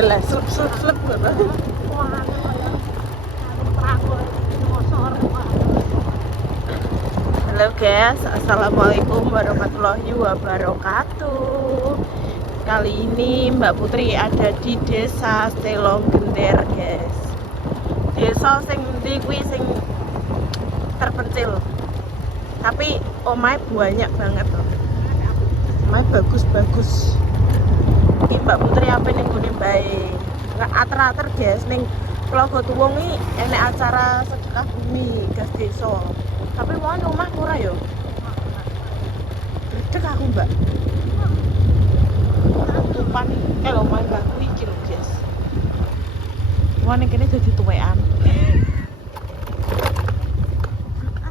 Lah slup ngono. Halo guys, assalamualaikum warahmatullahi wabarakatuh. Kali ini Mbak Putri ada di desa Selong Genter guys. Desa sing ndi kuwi sing terpencil. Tapi omahe banyak banget loh. Omahe bagus-bagus. Iki Mbak Putri apa ning gone bae. Nggak ater-ater guys ning Pulau Tuwung iki enek acara sedekah bumi gas desa. Tapi wong omah murah yo. Gredeg aku, Mbak. Tupan kalau main baku iki lho, guys. Wong ning kene dadi tuwekan.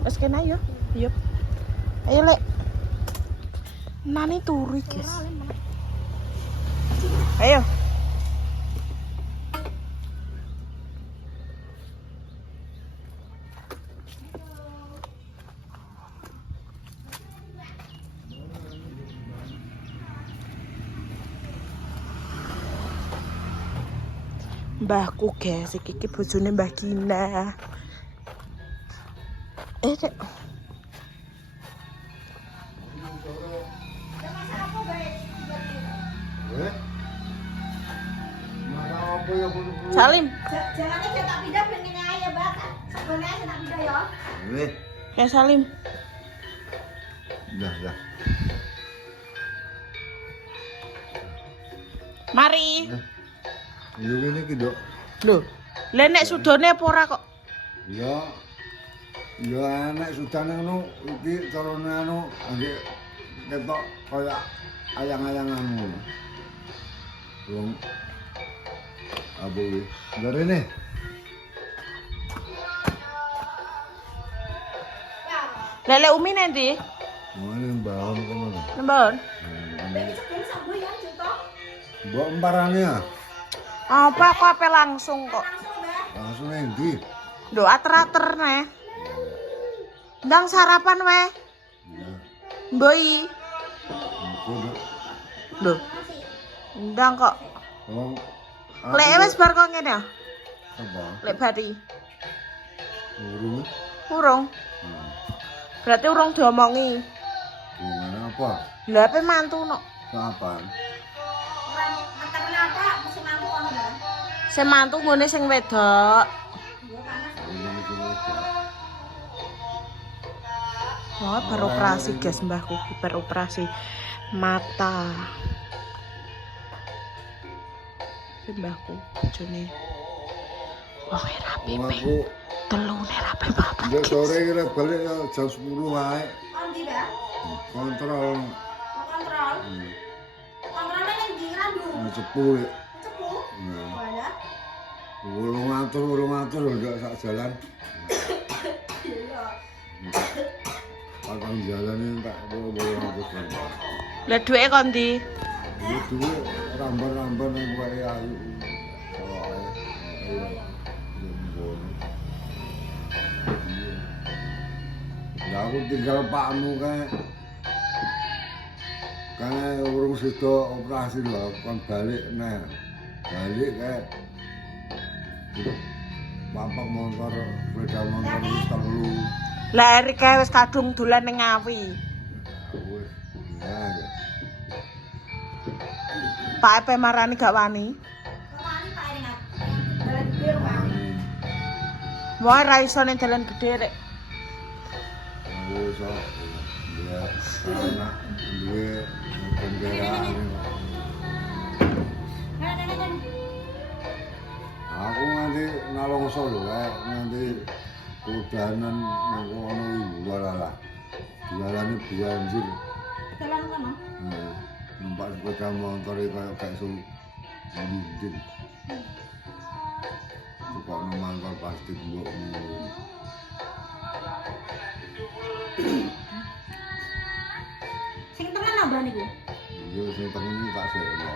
Wes kene ayo. Yuk. Ayo, Lek. Nani turu, guys. Ayo. Mbahku guys, iki bojone Mbah Gina. Dek. Salim. Jalannya saya tak pindah pengen aja, Mbak. Sebenarnya saya tak pindah ya. Kayak Salim. Dah. Mari. Yo ngene iki, Dok. Lho, lha nek sudone apa ora kok? Ya. Ya nek sudane ngono iki carane anu nggih ketok kaya ayang-ayangan ngono. Wong abu iki. Darene. Lele Umi nanti? Ngene mbaon kono. Nembon. Ini sebelum sambo ya, contoh. Mbok emparane ya. Apa kok ape langsung kok? Langsung, Mbak. Langsung endi? Lho ater-ater neh. Ndang sarapan weh. Ya. Mboi. Engko, Dok. Lho. Ndang kok. Wong Lek wis bar kok ngene ya? apa? Lek bari. Urung. Urung. Berarti urung diomongi. Gimana apa? Lha ape mantu nok. Kapan? Antar kenapa? Musim mampu kan, Mbak? Sing mantu ngene sing wedok. Iya, panas. Ini iki. Wah, beroperasi guys mbahku, beroperasi mata. Si mbahku bojone. Wah, rapi Wong pe. aku Telune rapi banget. ndek sore kira balik ya jam 10 wae. Kondi, Mbak. Kontrol. Mau kontrol. Kontrolnya yang di Randu. Cepu ya. Cepu. Nah, Wadah. urung atur ndak sak jalan. Iya. Pakang jalan ini tak urung atur. Lah duwe kon ndi? Ini duwe ramban-ramban yang wae ayu. Lah aku tinggal pakmu kae. Kae urung sida operasi lho, kon balik neh. Balik kae. Bapak motor, sepeda motor wis telu. Lah Erika wis kadung dolan ning Ngawi. Wis. Ya. Pak Epe marani gak wani. Kemana Pak Eringat? Jalan gede, Pak. Wah, ra iso ning dalan gedhe rek. Aku iso ya anak duwe kendaraan. Kan. Aku nganti nalongso lho kae nganti udanan nang kono iki walalah. Dialane banjir. Jalan kono. Numpak sepeda motor kaya gak iso ndindin. Tukokno mangkal plastik mbokmu. Sing tengah nambah niku. Yo sing tengen iki tak sekno.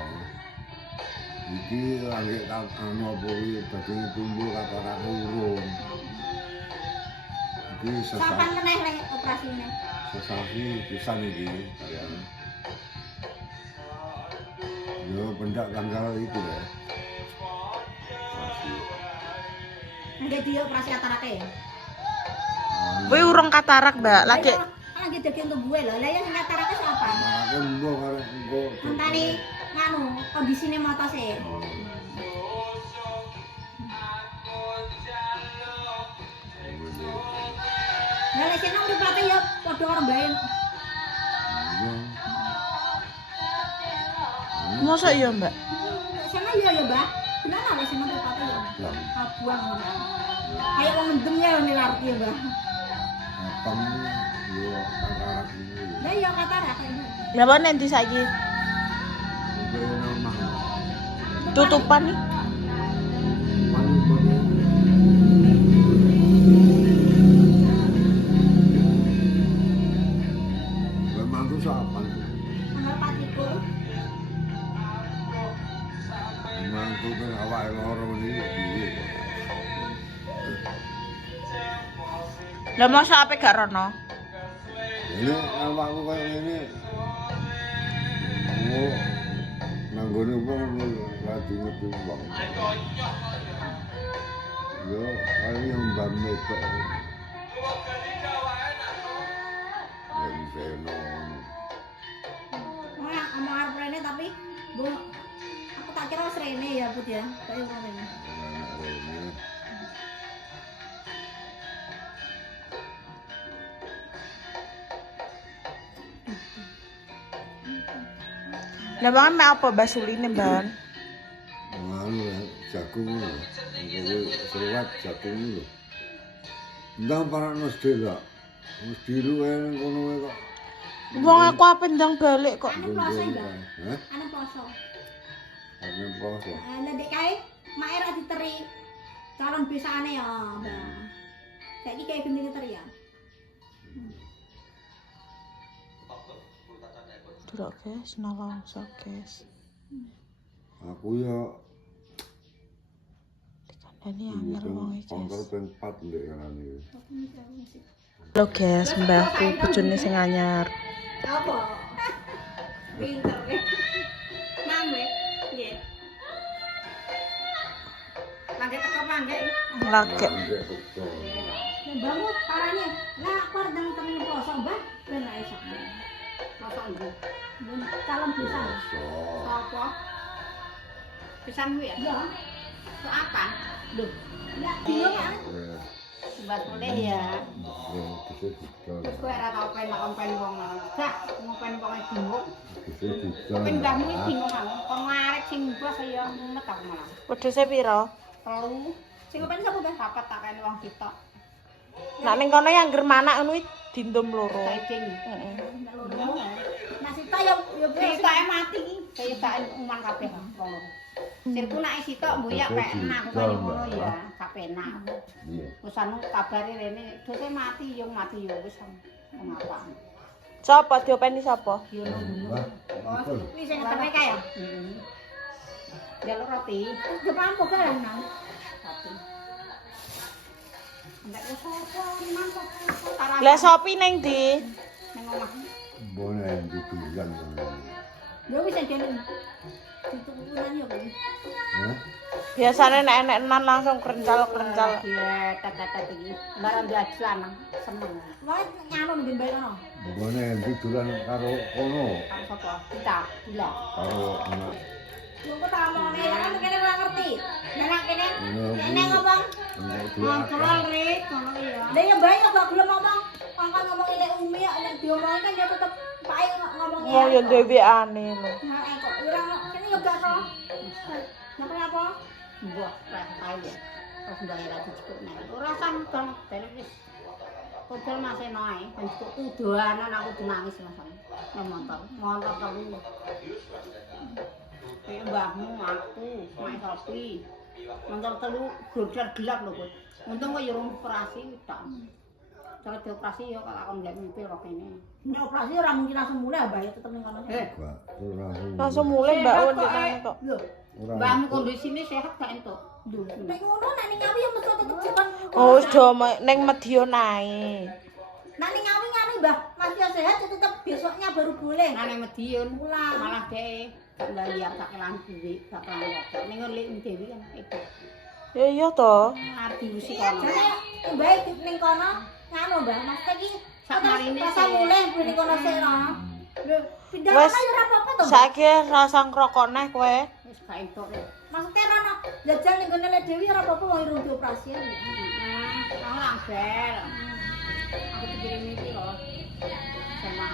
Iki lagi tak anu apa iki dadi tumbuh kata ora urung. Iki Kapan meneh rek operasine? sesasi pisan iki kalian. Yo pendak tanggal itu ya. Nggih dioperasi atarake ya. Kowe urung katarak, Mbak. Lagi Lagi daging tubuhe lho. Lah ya sing atarake sapa? Aku mbok karo engko. Mentari nganu kondisine mata sih. Lah lek sing urip ate ya padha karo mbae. mosok ya, Mbak? Sana iya ya, Mbak. Kenapa lek sing urip ate ya? Abuang ngono. Kayak wong mendem ya ngene arti ya, Mbak. Atom yo katarak iki. Lah ya katarak ini. Lah apa nanti saiki? Tutupan nih. Mantu sapan. Tanggal 24. Mantu kan awake loro iki. Lah mosok ape gak rono? Ini awakku kaya ngene. Oh. Nanggone wong lagi ngerti wong. Yo, kaya mbak metok. Yang seno. Wah, omong arep rene tapi Bu aku tak kira wis rene ya, Bud ya. Kayak ora rene. Anak rene. Lah bangan mek apa basuline, Ban? Anu jagung lho. Kowe seruat jagung lho. Ndang parakno sedela. Wis biru ae nang kono wae kok. Wong aku ape ndang balik kok. Anu poso ya, Mbak. Hah? Anu poso. Anu poso. Lah dek kae mak era diteri calon bisane ya, Mbak. Saiki kayak geni diteri ya. Durok, guys, nalongso, guys. Aku ya Dikandani angel wong iki, kontrol guys. ping 4 ndek kanane. Halo, guys, mbahku bojone sing anyar. Apa? Pinter deh. Mame, nggih. Lagi teko mangga. Lagi. Ndek betul. Lah bangu parane. Lah aku ndang temen poso, Mbak. Ben ra iso. Poso iku. Mun calon bisa. Apa? Pisan kuwi ya? Iya. Itu apa? Duh. Enggak bingung ya. Sebab boleh ya. Terus kowe ora tau pen wong. Gak, ngopen wong bingung. Pen mbahmu iki bingung aku. Kok ngarek sing mbah kaya mumet aku malah. Wedhuse piro? Telu. Sing ngopen sapa, Mbah? Papat tak kene wong sitok. Nak ning kono yang ngger manak ngono iki dindum loro. Daging. Heeh. Nasi ta ya sitoke mati iki. Kaya tak uman kabeh wong loro. Sirku nek sitok mbuyak pek enak kaya ngono ya, gak penak. Iya. Wis anu kabare rene, dose mati yo wis ngapa. Sapa diopeni sapa? Yo ngono. Oh, wis sing ngeteme kae ya. Heeh. Jalur roti. Jepang kok kan nang. Nek wis apa mangkok. Lah sopi ning ndi? Nang omah. Boleh dibilang. Yo wis jane. Ditukunan yo kuwi. Hah? Biasane nek enek-enan langsung krencal-krencal. Iya, tet-tet iki. Barang diajak lanang seneng. Wah, nyano ning mbek kono. Boleh didulan karo kono. Karo sapa? Kita, gila. Karo anak. Lu kok tak omongane kan kene ora ngerti. Nek kene ngomong Enggak ngobrol rek ngono ya. Lah ya bae kok gelem ngomong. Angkat ngomong ilek umi ya nek diomongin kan ya tetep pae ngomong ya. Wong yo dhewekane lho. Nah, kok ora kene yo gak kok. Napa? Mbah, pae ya. Terus ndang lagi cukup nek. Ora sangkan ben wis. Kodol masih nae, ben cukup udoanan aku nangis masan. Nang motor. Motor telu. Kayak mbahmu, aku, Mak Sopi. Motor telu godar gelap lho, Bud. Untung kok yo operasi tak. Cara dioperasi yo kalau aku ndelok mimpi kok kene. Nek operasi ora mungkin langsung mulai, Mbah, ya tetep ning kono. Langsung mulai Mbak Wan kok. Lho, mbahmu kondisine sehat gak entuk. Lho, nek ngono nek ning ngawi yo mesti tetep cepat. Oh, wis do ning Medion ae. Nek ning ngawi nganu, Mbah, masih sehat ya tetep besoknya baru boleh. Nek ning Medion pulang malah dhek gak liar tak kelan duit, tak kelan waktu. Ning ngene dewi kan itu. Ya iya to. Arep diusi kono. Jane mbak ning kono nganu Mbak, Mas iki Sak marine rasa sih. mulih ning kono sik ora. Lho, pindah Wes. kono ya ora apa-apa to. Mbak? Saiki rasa ngrokok neh kowe. Wis gak entuk. Maksudnya rono jajal ning gone Lek Dewi ora apa-apa wong irung dioperasi ya. Aku langsel. Aku pikirin iki loh. Sama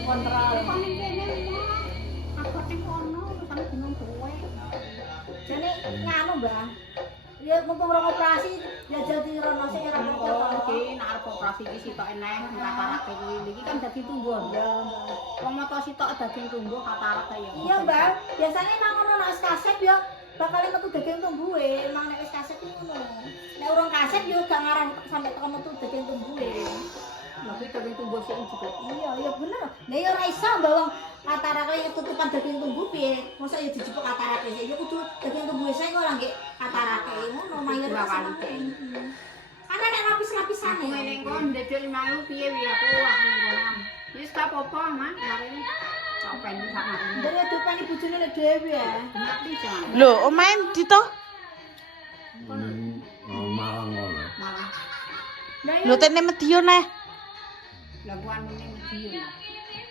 kontrol. Kok ning kene aku ning kono urusan bingung kowe. Jane nganu Mbak. Ya mumpung ora operasi jajal di rono sik ora apa-apa to. Iki nek arep operasi iki sitok eneh katarak kuwi. Iki kan dadi tumbuh. Ya. Wong mata sitok daging tumbuh katarak ya. Iya Mbak, biasanya emang ngono nek wis kasep ya bakal metu daging tumbuhe, emang nek wis kasep iki ngono. Nek urung kasep yo gak ngarang sampai tekan metu daging tumbuhe. Lha kuwi daging tumbuh sik juga. Iya, iya bener. Lah ya ora iso Mbak wong katarake ya tutupan daging tumbuh piye? Mosok ya dijepuk katarake sik. Ya kudu daging tumbuhe sik kok ora nggih katarake ngono mayoritas. Ana nek lapis-lapisane. Aku ngene kok ndedel malu piye wi aku ning kono. Wis gak apa-apa, Mas. Mari tak openi sak mari. Dari dupane bojone Lek Dewi ya. Mati jangan. Lho, omahe ndi to? Malang ngono. Malah Lah Lho tene Medion neh. laguan ning Medion.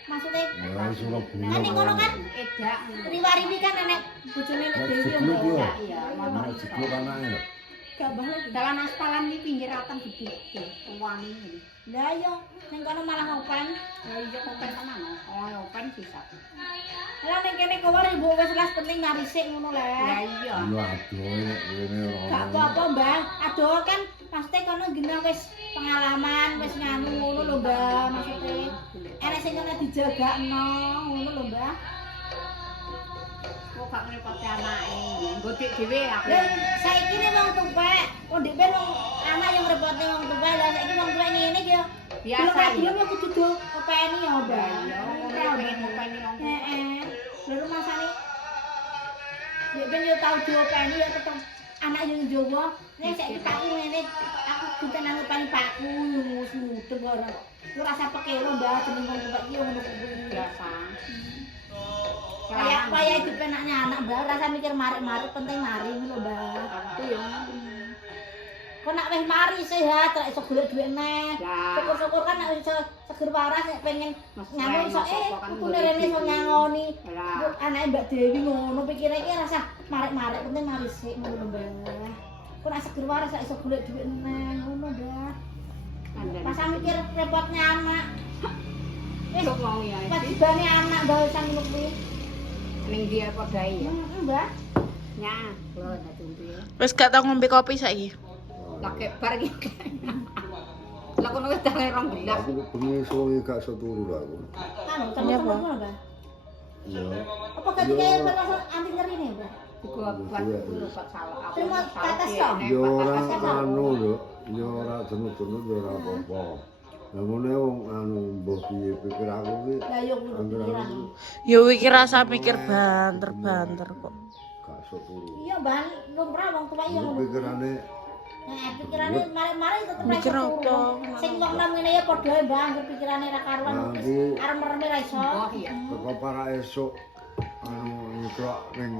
maksudnya Ya Surabaya. kan ning kono kan Edak. riwa-riwi kan nenek bojone Lek Dewi ya. Jeblok Mbak. yo. Iya, Ana motor jeblok anake lho. Gak bah lagi. dalan aspalan iki pinggir ratan gede. Wangi iki. Lah yo ning kono malah ngopen. Ya iya kopen tenan. Oh, open sisa. Lah ning kene kowe ibu wis kelas penting ngarisik ngono Ya Lek. iya. Yo adoh ngene ora. Gak apa-apa, Mbak. Aduh kan pasti kono gina wis pengalaman, wis nganu ngono lho, Mbak. Maksudnya enek sing kena dijagakno ngono lho, Mbak. Kok gak ngrepoti anake. Godik dhewe aku. Lah saiki ne wong tuwek, kok ndek ben wong anak yang repotne wong tuwek. Lah saiki wong tuwek ngene iki yo. Biasa ya. ya. Yo kudu do openi yo, Mbak. Ya, ngono pengen ngopeni wong. Heeh. Lha rumasane ndek ben yo tau diopeni ya tetep anak yang Jawa. Nek saiki pakku ngene, aku kudu nang openi pakku wis mudeng ora. Lu rasa pekelo Mbak jeneng wong tuwek iki ngono kuwi. Biasa. Kayak itu penaknya anak Mbak, rasa mikir marik-marik penting mari lho Mbak. Aku yo. Kok nak wis mari sehat, ra iso golek dhuwit neh. Lah. Syukur-syukur kan nek iso seger waras nek pengen Mas nyamuk iso Rai, kan aku rene iso nyangoni. Lah. Anake Mbak Dewi ngono pikire iki rasa marik-marik penting mari sik ngono lho Mbak. Kok nak seger waras ra iso golek dhuwit neh ngono Mbak. Pas mikir repotnya anak. Kok mau ya. Wajibane anak Mbak sang ngono kuwi. Ning dia padha ya. Mbak. Nya, lho tak tumpi. Wis gak tau ngombe kopi saiki. Lagi bar iki. Lah kono wis tangi 2 gelas. Aku bengi suwi gak iso turu lho aku. Anu, Iya, temen-temen Mbak. ngono Mbak. Iya. Apa ganti kayak rasa anti nyeri nih, Mbak? Gua buat dulu Pak salah aku. Terima tetes dong. Yo ora anu lho, yo ora jenut-jenut yo ora apa-apa. Lah ngene wong anu mbah piye pikir aku ki Lah yo kudu pikiran. Yo iki rasa mikir banter-banter kok. gak iso turu. Iya, Mbak, lumrah wong tuwa iya ngono. Pikirane Nah, pikirane mari-mari tetep ra Mikir iso apa? turu. Sing wong nang ngene ya padha ae, Mbak, anggere pikirane ra karuan Nanti- wis arep-arep ra iso. Oh iya. teko para esuk anu nyeklok ning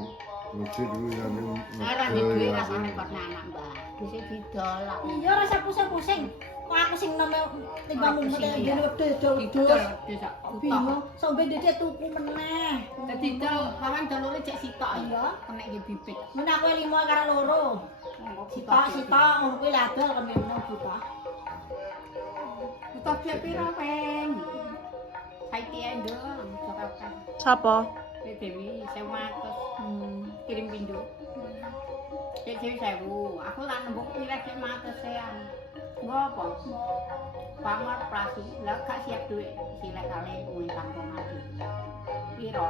masjid kuwi nanti Ora nek duwe rasane kok anak Mbak. Bisa didolak. Iya, rasa pusing-pusing. Kok aku sing neme timbang mumet Pusing, ngene wedhus dol Didol desa. bingung. Sampe dhek tuku meneh. Dadi dol kawan dolore cek sitok Iya. ya. Kena iki bibit. Men aku 5 karo loro. Sitok ngono kuwi ladol kemene buta. Utak dia piro peng. Saiki ae ndol Jakarta. Sapa? Dewi 1.100 kirim pindho. Cek Dewi 1.000. Aku tak nembuk pilih cek mates sean. Gua apa? Pamar prasi. Lah gak siap duit. Silek kali kuwi tanggung ati. Piro?